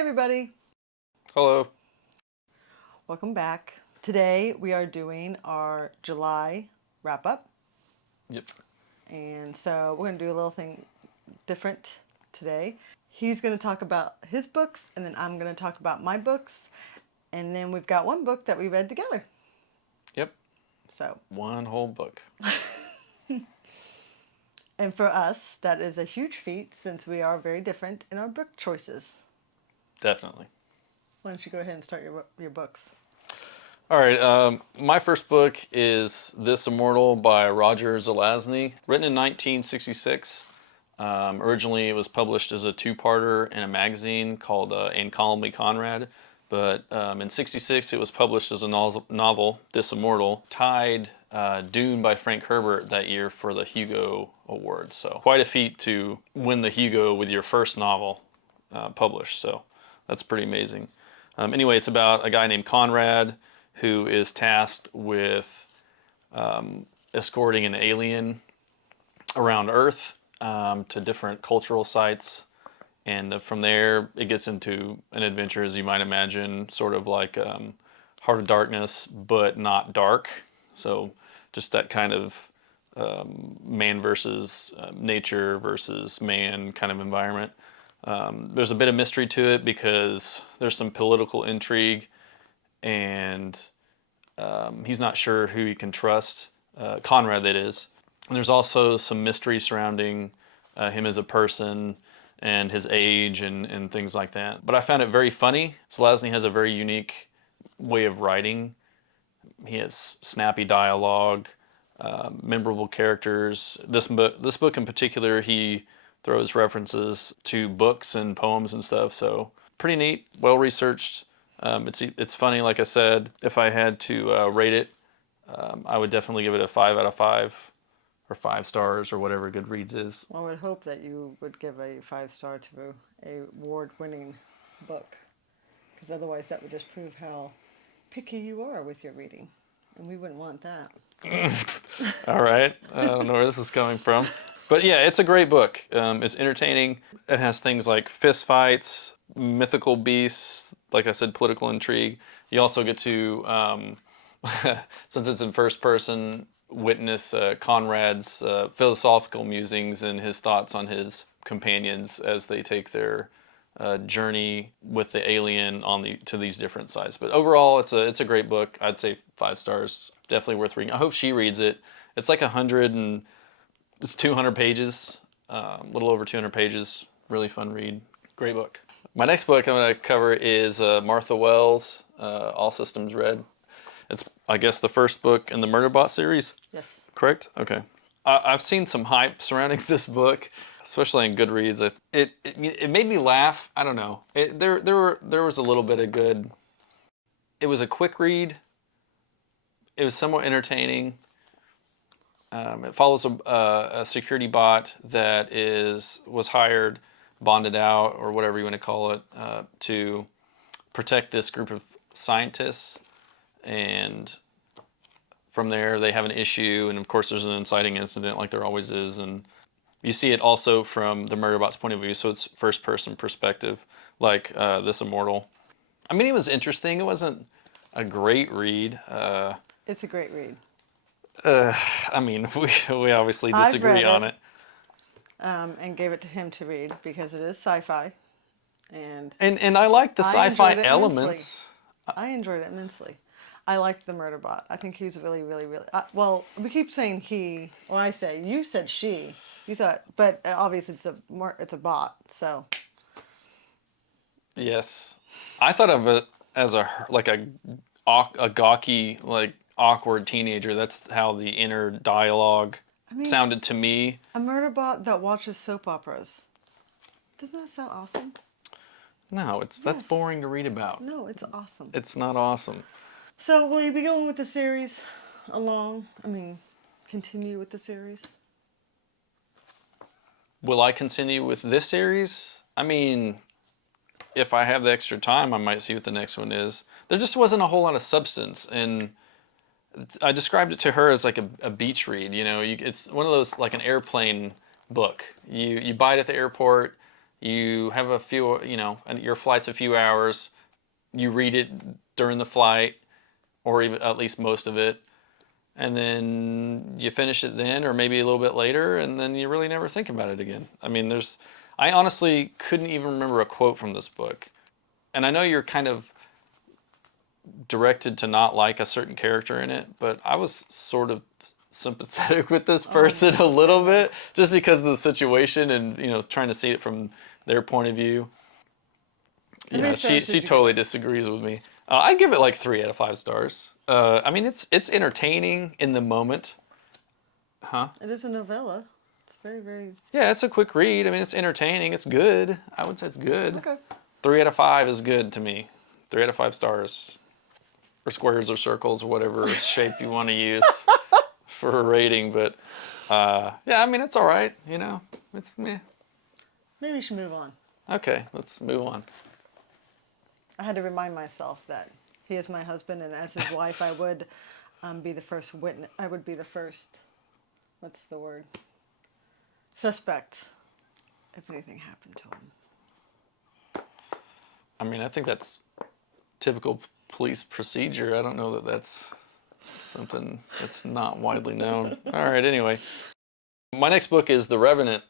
everybody. Hello. Welcome back. Today we are doing our July wrap-up. Yep. And so we're going to do a little thing different today. He's going to talk about his books, and then I'm going to talk about my books. And then we've got one book that we read together. Yep. So one whole book. And for us, that is a huge feat since we are very different in our book choices. Definitely. Why don't you go ahead and start your books? All right. My first book is This Immortal by Roger Zelazny, written in 1966. Originally, it was published as a two-parter in a magazine called And Call Me Conrad. But in 66, it was published as a novel, This Immortal, tied Dune by Frank Herbert that year for the Hugo Award. So quite a feat to win the Hugo with your first novel published. So that's pretty amazing. Anyway, it's about a guy named Conrad who is tasked with escorting an alien around Earth to different cultural sites. And from there, it gets into an adventure, as you might imagine, sort of like Heart of Darkness, but not dark. So just that kind of man versus nature versus man kind of environment. There's a bit of mystery to it because there's some political intrigue, and he's not sure who he can trust, Conrad that is. And there's also some mystery surrounding him as a person and his age and things like that. But I found it very funny. Zelazny has a very unique way of writing. He has snappy dialogue, memorable characters. This book in particular, he throws references to books and poems and stuff. So pretty neat, well researched. It's funny, like I said. If I had to rate it, I would definitely give it a 5 out of 5. Or 5 stars, or whatever Goodreads is. Well, I would hope that you would give a 5-star to a award-winning book, because otherwise that would just prove how picky you are with your reading, and we wouldn't want that. All right, I don't know where this is coming from, but yeah, it's a great book. It's entertaining. It has things like fist fights, mythical beasts, like I said, political intrigue. You also get to, since it's in first person, witness Conrad's philosophical musings and his thoughts on his companions as they take their journey with the alien to these different sites. But overall, it's a great book. I'd say 5 stars. Definitely worth reading. I hope she reads it. It's like 200 pages, a little over 200 pages. Really fun read. Great book. My next book I'm going to cover is Martha Wells, All Systems Red. It's, I guess, the first book in the Murderbot series. Yes. Correct? Okay. I've seen some hype surrounding this book, especially in Goodreads. It made me laugh. I don't know. There was a little bit of good. It was a quick read. It was somewhat entertaining. It follows a security bot that was hired, bonded out, or whatever you want to call it, to protect this group of scientists. And from there, they have an issue, and of course, there's an inciting incident, like there always is. And you see it also from the Murderbot's point of view, so it's first-person perspective, like This Immortal. I mean, it was interesting. It wasn't a great read. It's a great read. I mean, we obviously disagree on it. And gave it to him to read because it is sci-fi, and I like the sci-fi elements. I enjoyed it immensely. I liked the Murderbot. I think he was really, really, really... well, we keep saying he. Well, I say you said she. You thought, but obviously it's a bot. So. Yes, I thought of it as a gawky, like awkward teenager. That's how the inner dialogue sounded to me. A Murderbot that watches soap operas. Doesn't that sound awesome? No, that's boring to read about. No, it's awesome. It's not awesome. So, will you be going with the series continue with the series? Will I continue with this series? I mean, if I have the extra time, I might see what the next one is. There just wasn't a whole lot of substance, and I described it to her as like a beach read. You know, it's one of those, like an airplane book. You buy it at the airport, You have a few, and your flight's a few hours. You read it during the flight, or even at least most of it, and then you finish it then, or maybe a little bit later, and then you really never think about it again. I mean, I honestly couldn't even remember a quote from this book. And I know you're kind of directed to not like a certain character in it, but I was sort of sympathetic with this person a little bit, just because of the situation and, trying to see it from their point of view. Yeah, she totally disagrees with me. I give it like 3 out of 5 stars. I mean, it's entertaining in the moment. Huh? It is a novella. It's very, very... Yeah, it's a quick read. I mean, it's entertaining. It's good. I would say it's good. Okay. 3 out of 5 is good to me. 3 out of 5 stars. Or squares or circles or whatever shape you want to use for a rating. But, yeah, I mean, it's all right. It's meh. Maybe we should move on. Okay, let's move on. I had to remind myself that he is my husband, and as his wife, I would be the first witness. I would be the first, what's the word? Suspect, if anything happened to him. I mean, I think that's typical police procedure. I don't know that that's something that's not widely known. All right, anyway. My next book is The Revenant.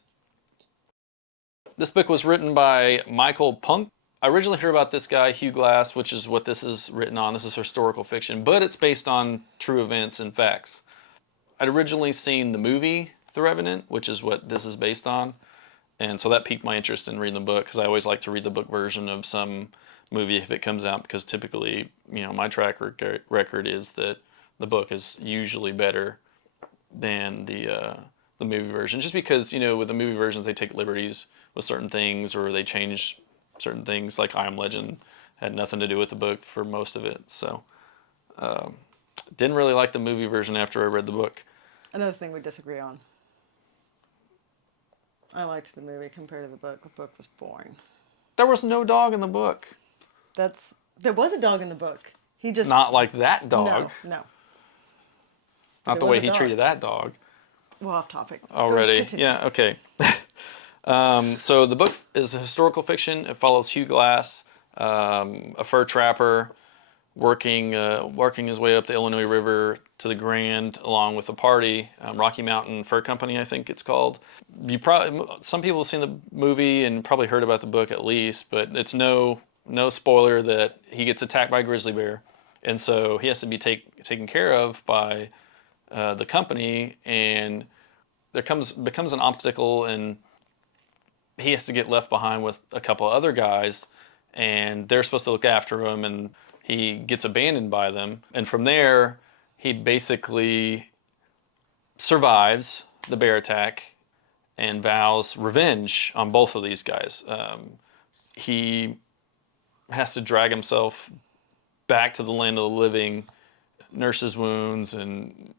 This book was written by Michael Punke. I originally heard about this guy, Hugh Glass, which is what this is written on. This is historical fiction, but it's based on true events and facts. I'd originally seen the movie, The Revenant, which is what this is based on. And so that piqued my interest in reading the book, because I always like to read the book version of some movie if it comes out, because typically, my track record is that the book is usually better than the movie version. Just because, with the movie versions, they take liberties with certain things, or they change certain things. Like I Am Legend had nothing to do with the book for most of it. So, didn't really like the movie version after I read the book. Another thing we disagree on. I liked the movie compared to the book. The book was boring. There was no dog in the book. There was a dog in the book. He just... Not like that dog. No. Not the way he treated that dog. Well, off topic. Already. Yeah, okay. So the book is a historical fiction. It follows Hugh Glass, a fur trapper, working his way up the Illinois River to the Grand, along with a party, Rocky Mountain Fur Company, I think it's called. Some people have seen the movie and probably heard about the book at least, but it's no spoiler that he gets attacked by a grizzly bear, and so he has to be taken care of by the company, and becomes an obstacle, and he has to get left behind with a couple of other guys, and they're supposed to look after him, and he gets abandoned by them. And from there, he basically survives the bear attack and vows revenge on both of these guys. He has to drag himself back to the land of the living, nurse his wounds, and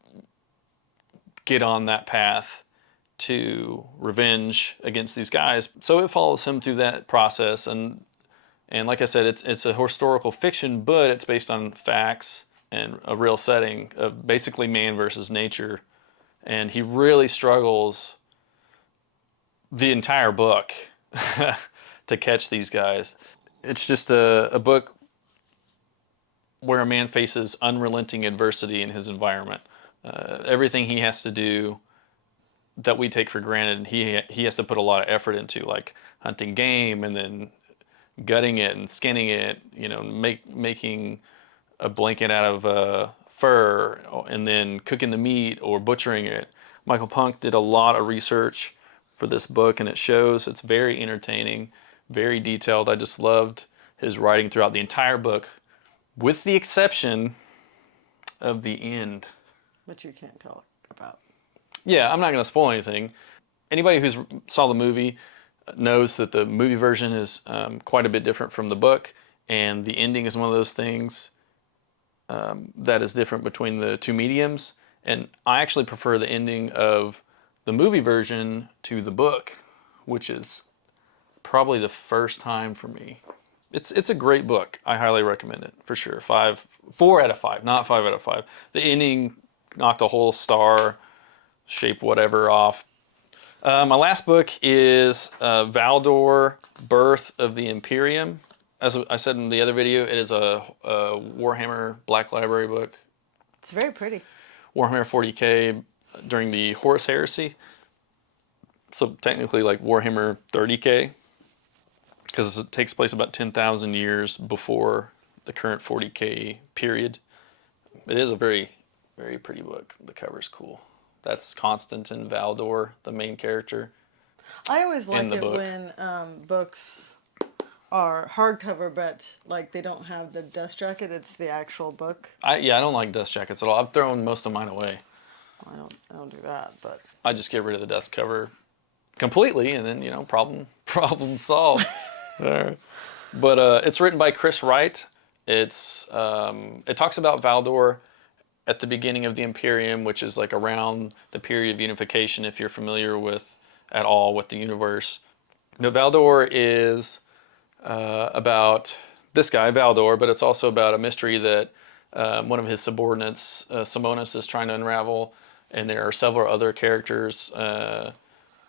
get on that path to revenge against these guys. So it follows him through that process, and like I said, it's a historical fiction, but it's based on facts and a real setting of basically man versus nature. And he really struggles the entire book to catch these guys. It's just a book where a man faces unrelenting adversity in his environment. Everything he has to do that we take for granted, he has to put a lot of effort into, like hunting game and then gutting it and skinning it, making a blanket out of fur, and then cooking the meat or butchering it. Michael Punke did a lot of research for this book, and it shows. It's very entertaining, very detailed. I just loved his writing throughout the entire book, with the exception of the end. Which you can't tell about. Yeah, I'm not going to spoil anything. Anybody who's saw the movie knows that the movie version is quite a bit different from the book, and the ending is one of those things that is different between the two mediums. And I actually prefer the ending of the movie version to the book, which is probably the first time for me. It's a great book. I highly recommend it, for sure. 4 out of 5, not 5 out of 5. The ending knocked a whole star shape whatever off. My last book is Valdor, Birth of the Imperium. As I said in the other video, it is a Warhammer Black Library book. It's very pretty. Warhammer 40k during the Horus Heresy. So technically like Warhammer 30k, because it takes place about 10,000 years before the current 40k period. It is a very, very pretty book. The cover's cool. That's Constantine Valdor, the main character. I always like it book. when books are hardcover, but like they don't have the dust jacket. It's the actual book. I don't like dust jackets at all. I've thrown most of mine away. I don't do that, but I just get rid of the dust cover completely, and then problem solved. But it's written by Chris Wraight. It talks about Valdor at the beginning of the Imperium, which is like around the period of unification, if you're familiar with at all with the universe. Valdor is about this guy, Valdor, but it's also about a mystery that one of his subordinates, Simonis, is trying to unravel, and there are several other characters,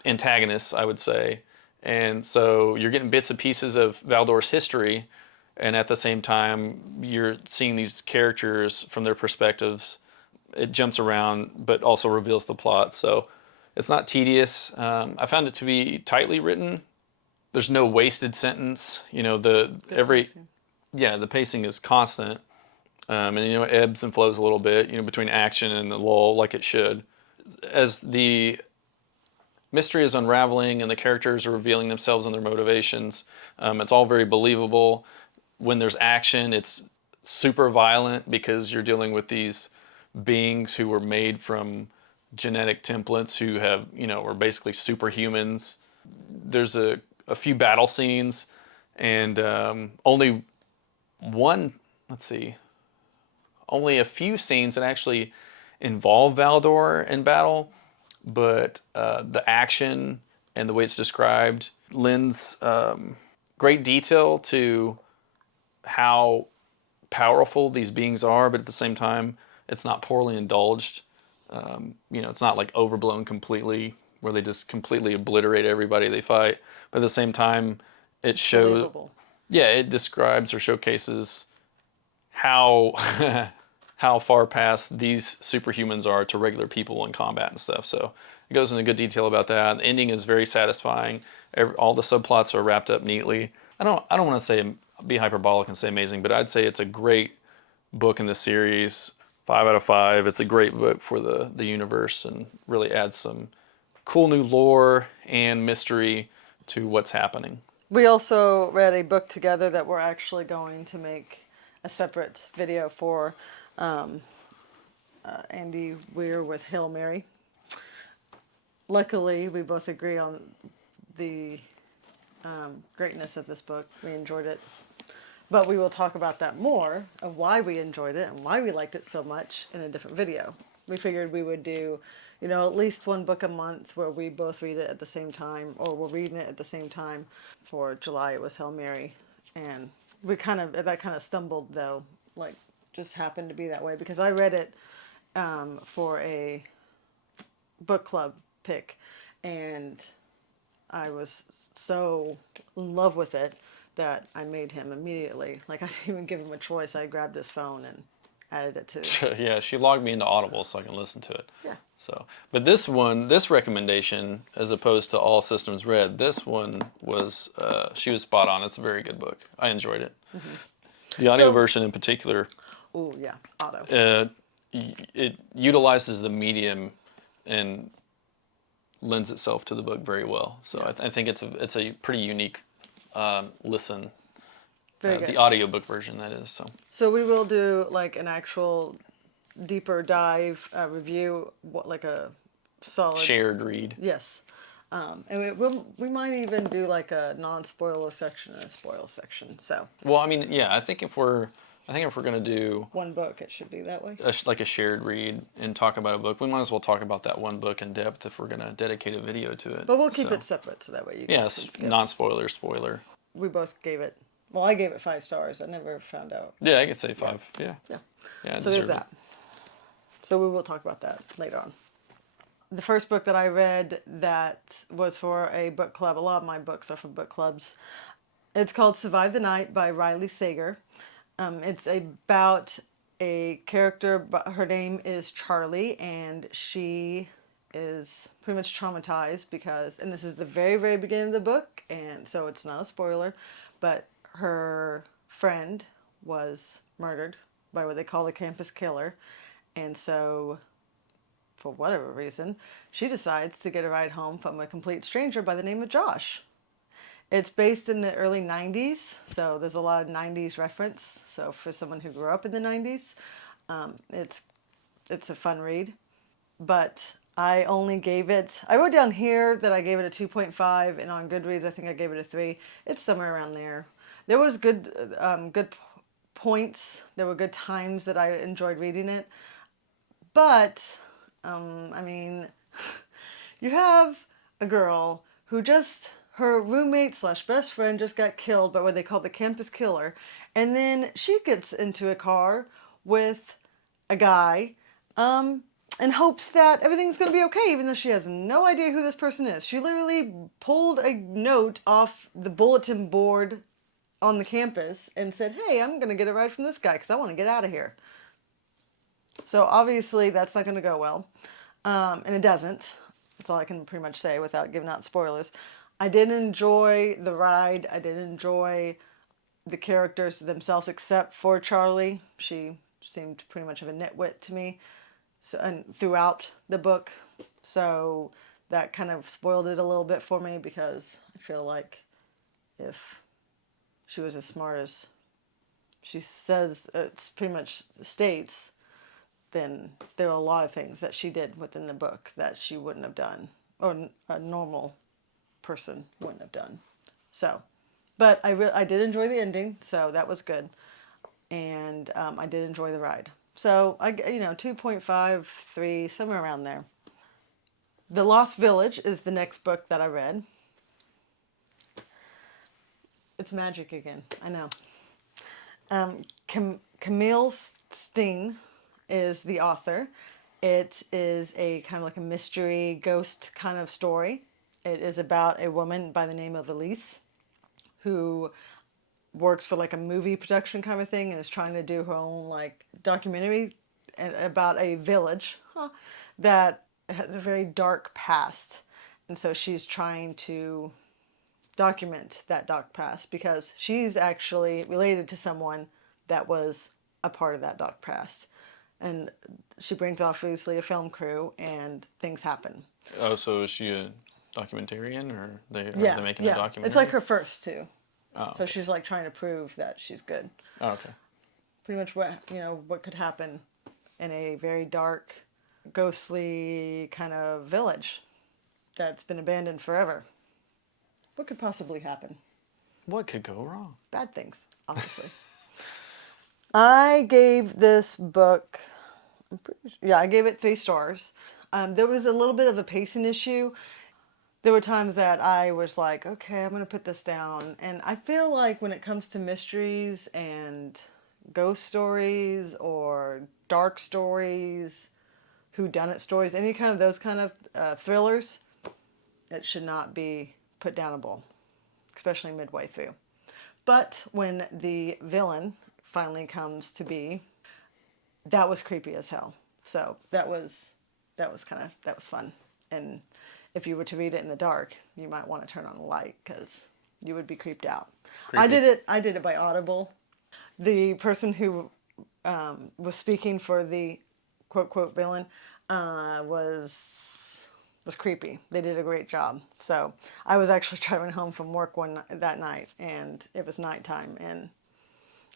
antagonists, I would say. And so you're getting bits and pieces of Valdor's history, and at the same time, you're seeing these characters from their perspectives. It jumps around, but also reveals the plot. So it's not tedious. I found it to be tightly written. There's no wasted sentence. The pacing is constant, and it ebbs and flows a little bit. Between action and the lull, like it should. As the mystery is unraveling and the characters are revealing themselves and their motivations, it's all very believable. When there's action, it's super violent because you're dealing with these beings who were made from genetic templates who have, are basically superhumans. There's a few battle scenes, and only a few scenes that actually involve Valdor in battle, but the action and the way it's described lends great detail to how powerful these beings are, but at the same time, it's not poorly indulged. It's not like overblown completely, where they just completely obliterate everybody they fight. But at the same time, it shows, believable. it describes or showcases how how far past these superhumans are to regular people in combat and stuff. So it goes into good detail about that. The ending is very satisfying. All the subplots are wrapped up neatly. I don't want to say be hyperbolic and say amazing, but I'd say it's a great book in the series. 5 out of 5. It's a great book for the universe and really adds some cool new lore and mystery to what's happening. We also read a book together that we're actually going to make a separate video for, Andy Weir with Hail Mary. Luckily, we both agree on the greatness of this book. We enjoyed it. But we will talk about that more, of why we enjoyed it and why we liked it so much, in a different video. We figured we would do, at least one book a month where we both read it at the same time, or we're reading it at the same time. For July, it was Hail Mary. And that kind of stumbled, though, like, just happened to be that way, because I read it for a book club pick, and I was so in love with it that I made him immediately. Like, I didn't even give him a choice. I grabbed his phone and added it to. Yeah, she logged me into Audible so I can listen to it. Yeah. So, but this recommendation, as opposed to All Systems Red, this one was, she was spot on. It's a very good book. I enjoyed it. Mm-hmm. The audio version in particular. Oh yeah, auto. It utilizes the medium and lends itself to the book very well. So I think it's a pretty unique listen. Very good. The audiobook version, that is. So we will do like an actual deeper dive review, like a solid shared read. Yes, and we might even do like a non-spoiler section and a spoil section. So. Well, I mean, yeah, I think if we're gonna do one book, it should be that way. Like a shared read and talk about a book, we might as well talk about that one book in depth if we're gonna dedicate a video to it. But we'll keep it separate so that way you can. Yes, non-spoiler, spoiler. We both gave it. Well, I gave it 5 stars. I never found out. Yeah, I could say 5. Yeah. So there's that. So we will talk about that later on. the first book that I read that was for a book club. A lot of my books are for book clubs. It's called Survive the Night by Riley Sager. It's about a character, but her name is Charlie, and she is pretty much traumatized because, and this is the very, very beginning of the book, and so it's not a spoiler, but her friend was murdered by what they call the campus killer, and so for whatever reason, she decides to get a ride home from a complete stranger by the name of Josh. It's based in the early 90s, so there's a lot of 90s reference. So for someone who grew up in the 90s, it's a fun read. But I only gave it, I wrote down here that I gave it a 2.5, and on Goodreads I think I gave it a 3. It's somewhere around there. There was good points. There were good times that I enjoyed reading it. But, I mean, you have a girl who just, her roommate slash best friend just got killed by what they call the campus killer. And then she gets into a car with a guy in hopes that everything's going to be okay, even though she has no idea who this person is. She literally pulled a note off the bulletin board on the campus and said, hey, I'm going to get a ride from this guy because I want to get out of here. So obviously that's not going to go well. And it doesn't. That's all I can pretty much say without giving out spoilers. I did enjoy the ride. I did enjoy the characters themselves, except for Charlie. She seemed pretty much of a nitwit to me, so, and throughout the book. So that kind of spoiled it a little bit for me, because I feel like if she was as smart as she says, it's pretty much states, then there are a lot of things that she did within the book that she wouldn't have done, or a normal person wouldn't have done. So, but I did enjoy the ending, so that was good, and I did enjoy the ride. So 2.5, 3, somewhere around there. The Lost Village is the next book that I read. It's magic again, I know. Camille Sten is the author. It is a kind of like a mystery ghost kind of story. It is about a woman by the name of Elise who works for like a movie production kind of thing and is trying to do her own like documentary about a village that has a very dark past. And so she's trying to document that dark past because she's actually related to someone that was a part of that dark past. And she brings obviously a film crew and things happen. Oh, so is she a documentarian, or are they making a documentary? It's like her first too. Oh, okay. So she's like trying to prove that she's good. Oh, okay. Pretty much what could happen in a very dark, ghostly kind of village that's been abandoned forever. What could possibly happen? What could go wrong? Bad things, obviously. I gave this book, I gave it 3 stars. There was a little bit of a pacing issue. There were times that I was like, okay, I'm going to put this down. And I feel like when it comes to mysteries and ghost stories or dark stories, whodunit stories, any kind of those kind of thrillers, it should not be put downable, especially midway through. But when the villain finally comes to be, that was creepy as hell. So that was fun. And if you were to read it in the dark, you might want to turn on a light because you would be creeped out. Creepy. I did it by Audible. The person who was speaking for the quote villain was creepy. They did a great job. So I was actually driving home from work that night, and it was nighttime, and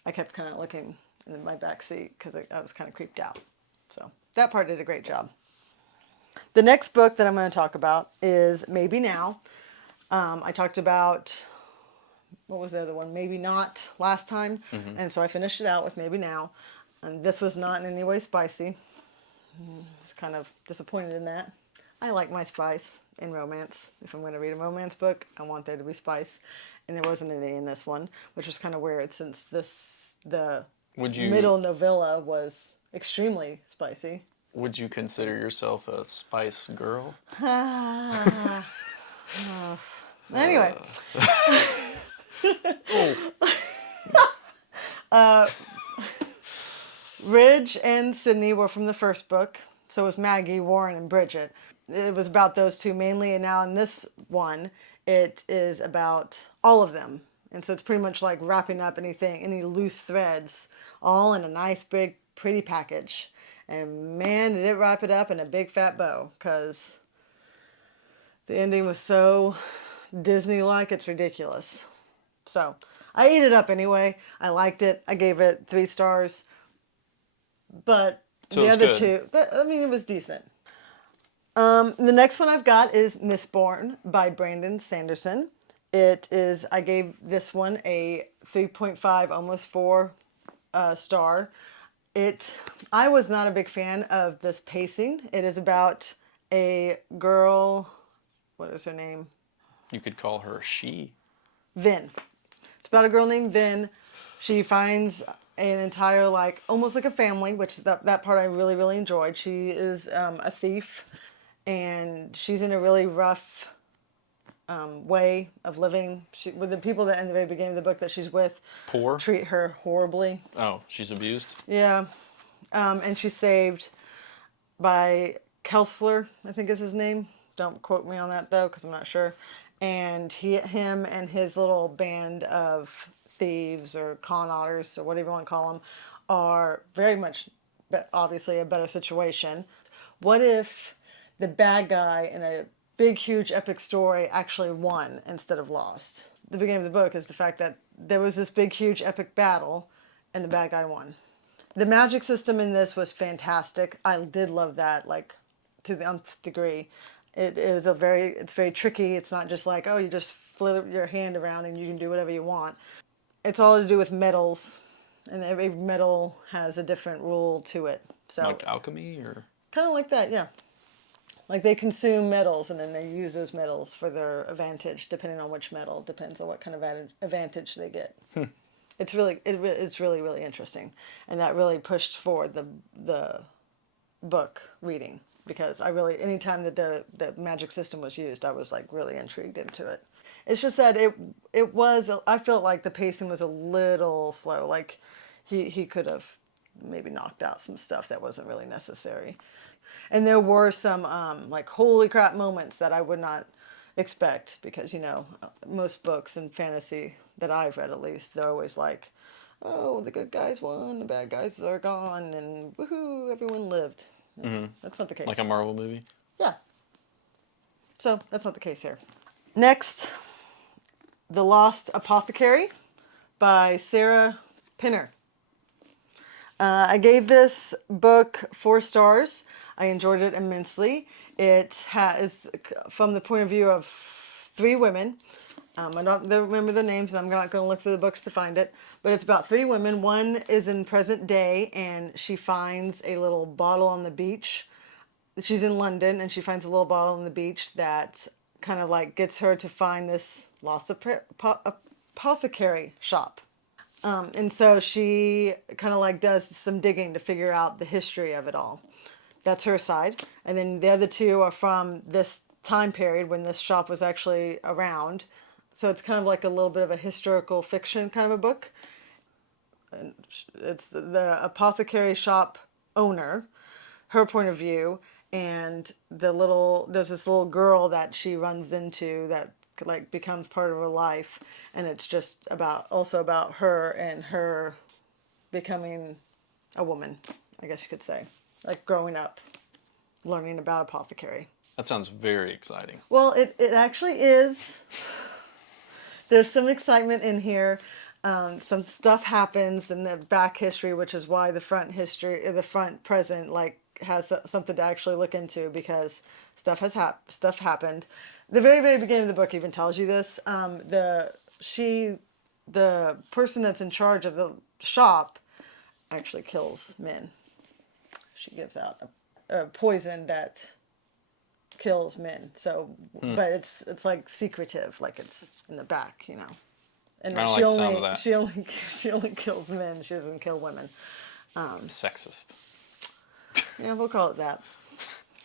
I kept kind of looking in my back seat because I was kind of creeped out. So that part did a great job. The next book that I'm going to talk about is Maybe Now. I talked about, what was the other one? Maybe Not last time. Mm-hmm. And so I finished it out with Maybe Now. And this was not in any way spicy. I was kind of disappointed in that. I like my spice in romance. If I'm going to read a romance book, I want there to be spice. And there wasn't any in this one, which was kind of weird since the middle novella was extremely spicy. Would you consider yourself a spice girl? Anyway, Ridge and Sydney were from the first book. So was Maggie, Warren, and Bridget. It was about those two mainly, and now in this one, it is about all of them. And so it's pretty much like wrapping up any loose threads, all in a nice, big, pretty package. And man, did it wrap it up in a big fat bow, because the ending was so Disney-like, it's ridiculous. So I ate it up anyway. I liked it. I gave it 3 stars. But So the it's other good. two, I mean, it was decent. The next one I've got is Mistborn by Brandon Sanderson. I gave this one a 3.5, almost 4 star. I was not a big fan of this pacing. It is about a girl, what is her name? You could call her she. Vin. It's about a girl named Vin. She finds an entire, like, almost like a family, which that part I really, really enjoyed. She is a thief, and she's in a really rough way of living. With the people that in the very beginning of the book that she's with Poor? treat her horribly. Oh, she's abused? Yeah. And she's saved by Kelsler, I think is his name. Don't quote me on that, though, because I'm not sure. And him and his little band of thieves or con otters or whatever you want to call them are very much, obviously, a better situation. What if the bad guy in a big, huge, epic story actually won instead of lost? The beginning of the book is the fact that there was this big, huge, epic battle and the bad guy won. The magic system in this was fantastic. I did love that, like, to the nth degree. It's very tricky. It's not just like, oh, you just flip your hand around and you can do whatever you want. It's all to do with metals, and every metal has a different rule to it. So Like alchemy, or? kind of like that, yeah. Like they consume metals and then they use those metals for their advantage, depending on which metal. Depends on what kind of advantage they get. It's really, really interesting, and that really pushed forward the book reading, because anytime that the magic system was used, I was like really intrigued into it. It's just that I felt like the pacing was a little slow. Like he could have maybe knocked out some stuff that wasn't really necessary. And there were some like holy crap moments that I would not expect, because most books in fantasy that I've read, at least, they're always like, oh, the good guys won, the bad guys are gone, and woohoo, everyone lived. That's not the case. Like a Marvel movie? Yeah. So that's not the case here. Next, The Lost Apothecary by Sarah Pinner. I gave this book 4 stars. I enjoyed it immensely. It is from the point of view of 3 women. I don't remember their names, and I'm not going to look through the books to find it. But it's about 3 women. One is in present day, and she finds a little bottle on the beach. She's in London, and she finds a little bottle on the beach that kind of like gets her to find this lost apothecary shop. And so she kind of like does some digging to figure out the history of it all. That's her side. And then the other 2 are from this time period when this shop was actually around. So it's kind of like a little bit of a historical fiction kind of a book. And it's the apothecary shop owner, her point of view, and there's this little girl that she runs into that like becomes part of her life, and it's just also about her and her becoming a woman, I guess you could say, like growing up, learning about apothecary. That sounds very exciting. Well, it actually is. There's some excitement in here. Some stuff happens in the back history, which is why the front present, like, has something to actually look into, because stuff happened. The very, very beginning of the book even tells you this. The person that's in charge of the shop actually kills men. She gives out a poison that kills men. So, but it's like secretive, like it's in the back, And I don't like the sound of that. she only kills men. She doesn't kill women. Sexist. Yeah, we'll call it that.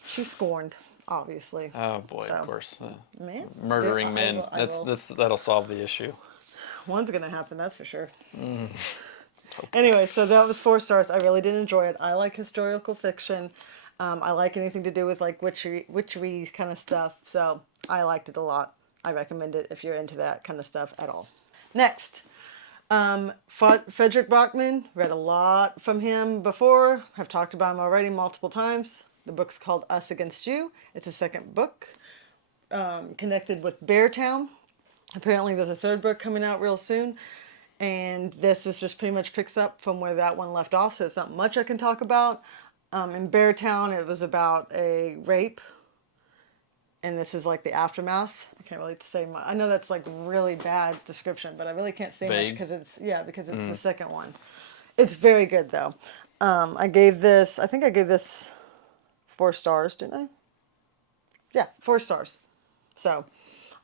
She's scorned, obviously. Oh boy, So, of course. Man, Murdering I men. will- I will- That'll solve the issue. One's gonna happen, that's for sure. Anyway, so that was 4 stars. I really did enjoy it. I like historical fiction. I like anything to do with like witchery kind of stuff. So I liked it a lot. I recommend it if you're into that kind of stuff at all. Next, Fredrik Backman. Read a lot from him before. I've talked about him already multiple times. The book's called Us Against You. It's a second book connected with Beartown. Apparently there's a 3rd book coming out real soon. And this is just pretty much picks up from where that one left off. So it's not much I can talk about. In Beartown, it was about a rape. And this is like the aftermath. I can't really say much. I know that's like really bad description, but I really can't say much because it's the second one. It's very good though. I think I gave this 4 stars, didn't I? Yeah, 4 stars. So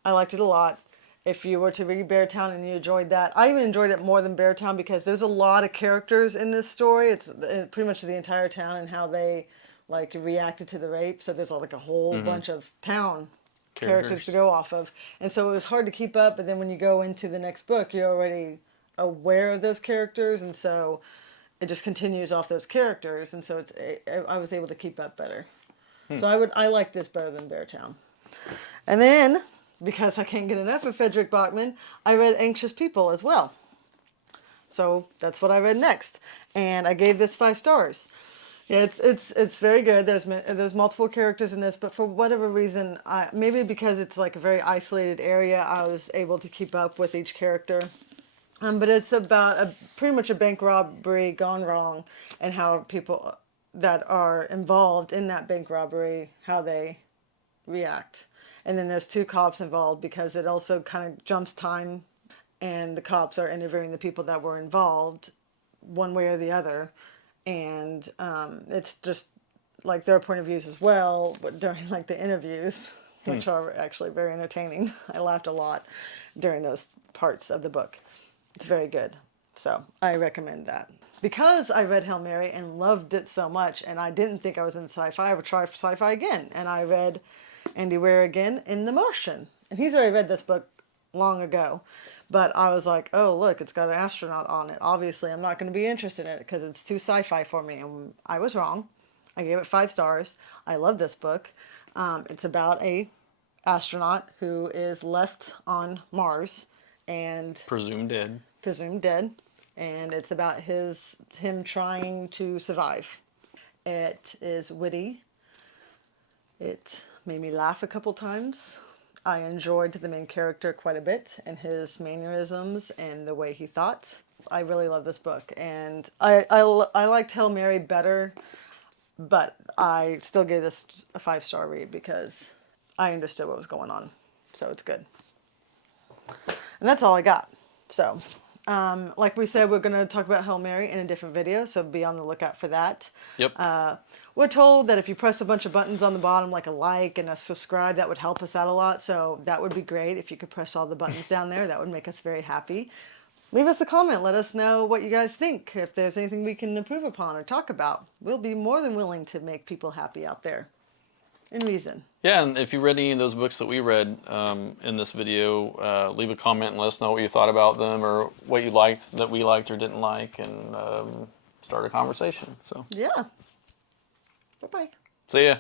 I liked it a lot. If you were to read Beartown and you enjoyed that, I even enjoyed it more than Beartown because there's a lot of characters in this story. It's pretty much the entire town and how they like reacted to the rape. So there's like a whole bunch of town characters to go off of. And so it was hard to keep up. But then when you go into the next book, you're already aware of those characters. And so it just continues off those characters. And so I was able to keep up better. So I like this better than Beartown. And then, because I can't get enough of Fredrik Backman, I read Anxious People as well. So that's what I read next, and I gave this 5 stars. Yeah, it's very good. There's multiple characters in this, but for whatever reason, maybe because it's like a very isolated area, I was able to keep up with each character. But it's about pretty much a bank robbery gone wrong, and how people that are involved in that bank robbery, how they react. And then there's 2 cops involved because it also kind of jumps time, and the cops are interviewing the people that were involved one way or the other. And it's just like their point of views as well, but during like the interviews, which are actually very entertaining. I laughed a lot during those parts of the book. It's very good. So I recommend that. Because I read Hail Mary and loved it so much, and I didn't think I was in sci-fi, I would try sci-fi again. And I read Andy Weir again in The Martian. And he's already read this book long ago. But I was like, oh, look, it's got an astronaut on it. Obviously, I'm not going to be interested in it because it's too sci-fi for me. And I was wrong. I gave it 5 stars. I love this book. It's about a astronaut who is left on Mars and Presumed dead. And it's about him trying to survive. It is witty. It made me laugh a couple times. I enjoyed the main character quite a bit and his mannerisms and the way he thought. I really love this book, and I liked Hail Mary better, but I still gave this a 5-star read because I understood what was going on. So it's good. And that's all I got. So, like we said, we're going to talk about Hail Mary in a different video, so be on the lookout for that. Yep. We're told that if you press a bunch of buttons on the bottom, like a like and a subscribe, that would help us out a lot. So that would be great if you could press all the buttons down there. That would make us very happy. Leave us a comment. Let us know what you guys think. If there's anything we can improve upon or talk about, we'll be more than willing to make people happy out there. In reason. Yeah, and if you read any of those books that we read in this video, leave a comment and let us know what you thought about them or what you liked that we liked or didn't like, and start a conversation. So Yeah. Bye-bye. see ya.